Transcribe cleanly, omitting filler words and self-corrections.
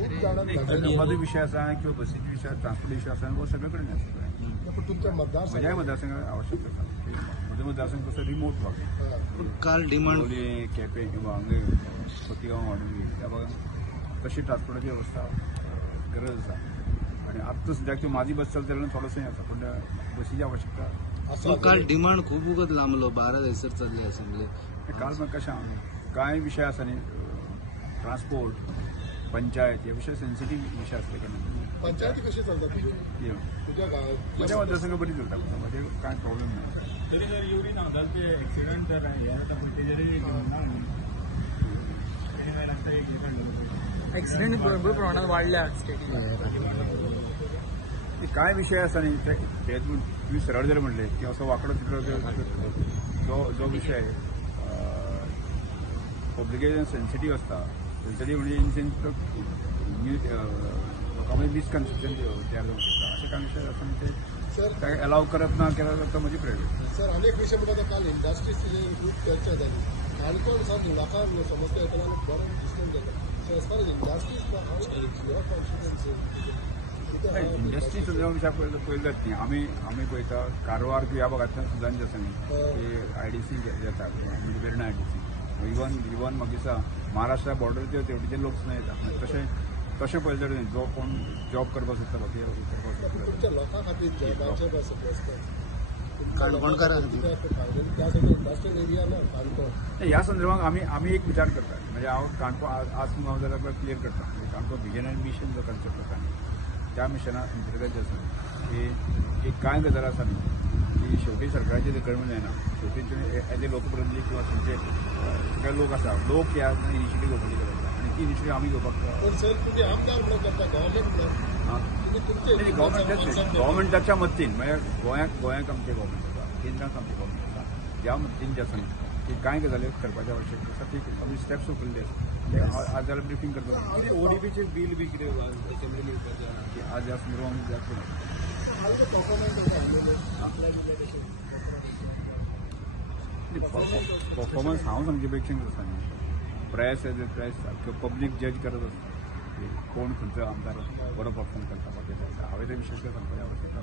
खूप जाणांना माझा विषय असा आहे किंवा बसीचे विषय ट्रान्सपोर्ट विषय असा व सगळीकडे नसतो पण तुमच्या माझ्या मतदारसंघात आवश्यक माझे मतदारसंघ कसं रिमोट भाग काल डिमांड केपें किंवा हांगा खोतीगांव वाडवी त्या भागात तशी ट्रान्सपोर्टाची व्यवस्था गरज आसा आणि आत्ता सद्याक माझी बस चलता जाल्यार थोडोसो आसा पण बसीची आवश्यकता काल डिमांड खूप उगत लांबलो 12 दिवसार चल्ले असे म्हणजे काल म्हाका कशें आहा कांय विशय आसा न्ही ट्रान्सपोर्ट पंचायत हे विशय सेन्सिटीव विशय असले कारणान पंचायती कशी चालतात तुझ्या गावात माझ्या मतदारसंघ बरी चलता म्हणजे कांय प्रॉब्लेम ना तरी जर एवढी ना ते एक्सिडेंट जर आहे ऍक्सिडेंट भरपूर प्रमाणात वाढल्या काय विषय असा नाही ते तुम्ही सरळ जर म्हणले की असं वाकडं तिकडं जो विषय पब्लिकेशन सेन्सिटीव असता सेन्सिटीव म्हणजे इन सेन्स लोकांमध्ये मिसकन्सेप्शन तयार जाऊ शकता असे काय विषय असं ते काय अलाव करत ना केला तर म्हणजे प्रायव्हेट सर अनेक विषय म्हणतात काल इंडस्ट्रीची खूप चर्चा झाली काणकोण सर लोकां समस्या येताना बरं डिस्टन्स जाता so as far as industries your confidence इंडस्ट्रीचो जो विशय पळयतात न्ही आमी पळयता कारवार ह्या भागांतल्यान सुद्दां जे आसा न्ही ते आयडीसी येता म्हणजे वेर्णा आयडीसी इवन म्हाका दिसता महाराष्ट्रा बॉर्डरचे तेवटेचे लोक सुद्दां येता तशें पळयलें जाल्यार जो कोण जॉब करपाक सोदता बाकी करपाक सोदता तुमच्या लोकां खातीर जॉबाचे इंडस्ट्रियल एरिया ना काणकोण ह्या संदर्भात आम्ही एक विचार करतात म्हणजे हांव काणकोण आज हांव जाल्यार क्लियर करता म्हणजे काणकोण विजन एंड मिशन जो कन्सेप्ट आसा त्या मिशना अंतर्गत जे आसा की कांय गजाली आसा न्ही की शेवटी सरकाराचें ते कळून जायना शेवटी एज ए लोकप्रतिनिधी किंवा तुमचे सगळे लोक आसा लोक ह्या इनिशिएटीव घेवपाची गरज आसा आनी ती इनिशिएटीव आमी घेवपाक पण सर तुम्ही आमदार म्हणून करता गव्हर्मेंटाच्या मतीन म्हणजे गोंयाक आमचे गव्हर्मेंट आसा केंद्रांत आमचे गव्हर्मेंट आसा ज्या मतीन जे आसा की कांय गजाली करपाची आवश्यकता आसा ती आमी स्टेप्स उखलिल्ले आसा आज जाल्यार ब्रिफींग करता ओडीपीचे बील बी कितें असेंब्लीन येवपाचें आज ह्या संदर्भात परफॉर्मन्स हांव सांगचे पेक्षा आसा न्ही press as a press public जज करत आसता की कोण खंयचो आमदार बरो परफॉर्म करता बाकी हांवें ते विशेश सांगपाचें आवश्यकता